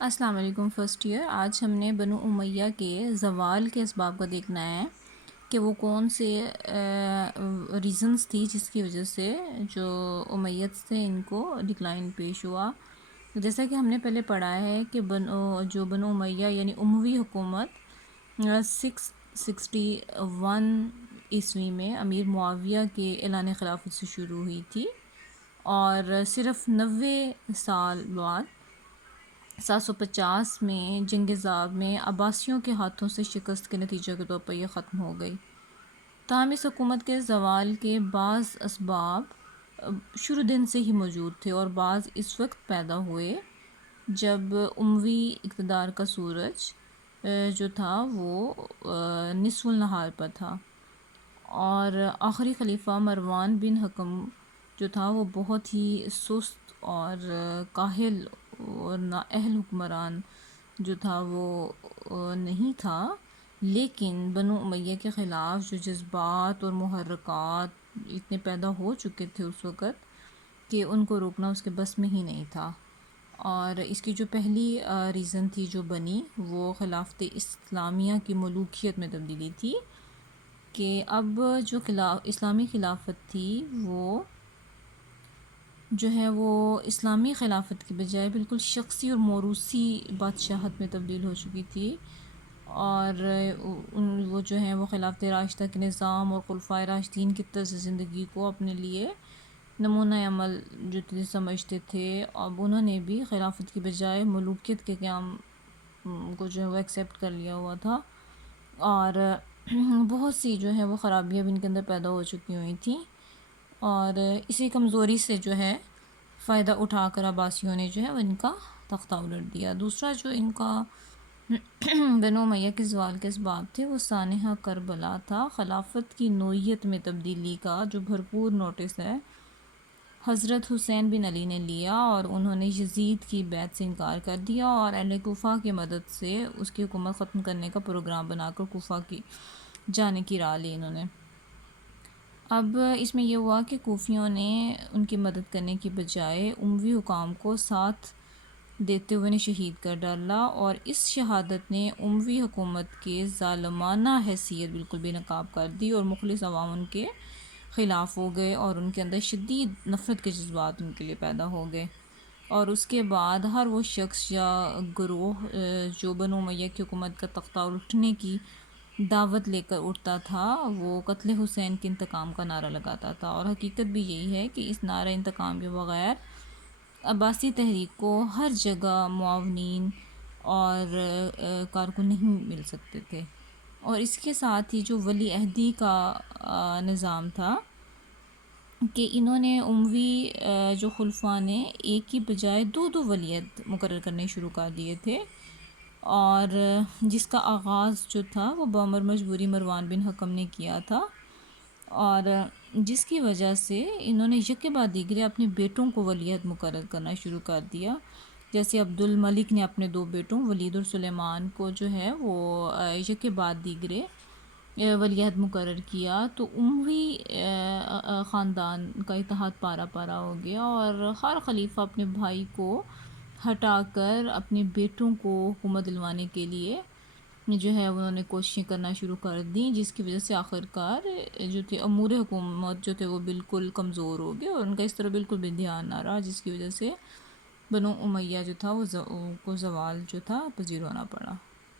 السلام علیکم first year. آج ہم نے بنو امیہ کے زوال کے اسباب کو دیکھنا ہے کہ وہ کون سے ریزنز تھی جس کی وجہ سے جو امیت سے ان کو ڈکلائن پیش ہوا۔ جیسا کہ ہم نے پہلے پڑھا ہے کہ جو بنو امیہ یعنی اموی حکومت 661 عیسوی میں امیر معاویہ کے اعلان خلافت سے شروع ہوئی تھی اور صرف 90 سال بعد 750 میں جنگ زاب میں عباسیوں کے ہاتھوں سے شکست کے نتیجے کے طور پر یہ ختم ہو گئی۔ تاہم اس حکومت کے زوال کے بعض اسباب شروع دن سے ہی موجود تھے اور بعض اس وقت پیدا ہوئے جب اموی اقتدار کا سورج جو تھا وہ نصف النہار پر تھا اور آخری خلیفہ مروان بن حکم جو تھا وہ بہت ہی سست اور کاہل اور نااہل حکمران جو تھا وہ نہیں تھا، لیکن بنو امیہ کے خلاف جو جذبات اور محرکات اتنے پیدا ہو چکے تھے اس وقت کہ ان کو روکنا اس کے بس میں ہی نہیں تھا۔ اور اس کی جو پہلی ریزن تھی جو بنی وہ خلافت اسلامیہ کی ملوکیت میں تبدیلی تھی کہ اب جو اسلامی خلافت تھی وہ جو ہے وہ اسلامی خلافت کی بجائے بالکل شخصی اور موروثی بادشاہت میں تبدیل ہو چکی تھی، اور وہ جو ہیں وہ خلافت راشدہ کے نظام اور خلفائے راشدین کی طرز زندگی کو اپنے لیے نمونہ عمل جو سمجھتے تھے۔ اب انہوں نے بھی خلافت کی بجائے ملوکیت کے قیام کو جو ہے وہ ایکسیپٹ کر لیا ہوا تھا، اور بہت سی جو ہے وہ خرابیاں بھی ان کے اندر پیدا ہو چکی ہوئی تھیں، اور اسی کمزوری سے جو ہے فائدہ اٹھا کر عباسیوں نے جو ہے وہ ان کا تختہ الٹ دیا۔ دوسرا جو ان کا بنو امیہ کے زوال کے اسباب تھے وہ سانحہ کربلا تھا۔ خلافت کی نوعیت میں تبدیلی کا جو بھرپور نوٹس ہے حضرت حسین بن علی نے لیا، اور انہوں نے یزید کی بیعت سے انکار کر دیا اور اہل کوفہ کی مدد سے اس کی حکومت ختم کرنے کا پروگرام بنا کر کوفہ کی جانے کی راہ لی انہوں نے۔ اب اس میں یہ ہوا کہ کوفیوں نے ان کی مدد کرنے کی بجائے اموی حکام کو ساتھ دیتے ہوئے انہیں شہید کر ڈالا، اور اس شہادت نے اموی حکومت کے ظالمانہ حیثیت بالکل بے نقاب کر دی، اور مخلص عوام ان کے خلاف ہو گئے اور ان کے اندر شدید نفرت کے جذبات ان کے لیے پیدا ہو گئے۔ اور اس کے بعد ہر وہ شخص یا گروہ جو بنو امیہ کی حکومت کا تختہ الٹنے کی دعوت لے کر اٹھتا تھا وہ قتل حسین کے انتقام کا نعرہ لگاتا تھا، اور حقیقت بھی یہی ہے کہ اس نعرہ انتقام کے بغیر عباسی تحریک کو ہر جگہ معاونین اور کارکن نہیں مل سکتے تھے۔ اور اس کے ساتھ ہی جو ولی عہدی کا نظام تھا کہ انہوں نے اموی جو خلفاء نے ایک کی بجائے دو ولی عہد مقرر کرنے شروع کر دیے تھے، اور جس کا آغاز جو تھا وہ بامر مجبوری مروان بن حکم نے کیا تھا، اور جس کی وجہ سے انہوں نے یکے بعد دیگرے اپنے بیٹوں کو ولی عہد مقرر کرنا شروع کر دیا۔ جیسے عبد الملک نے اپنے دو بیٹوں ولید اور سلیمان کو جو ہے وہ یکے بعد دیگرے ولی عہد مقرر کیا، تو اموی خاندان کا اتحاد پارا پارا ہو گیا، اور ہر خلیفہ اپنے بھائی کو ہٹا کر اپنے بیٹوں کو حکومت دلوانے کے لیے جو ہے انہوں نے کوششیں کرنا شروع کر دیں، جس کی وجہ سے آخرکار جو تھے امور حکومت جو تھے وہ بالکل کمزور ہو گئے، اور ان کا اس طرح بالکل بھی دھیان نہ رہا، جس کی وجہ سے بنو امیہ جو تھا وہ کو زوال جو تھا پذیر ہونا پڑا۔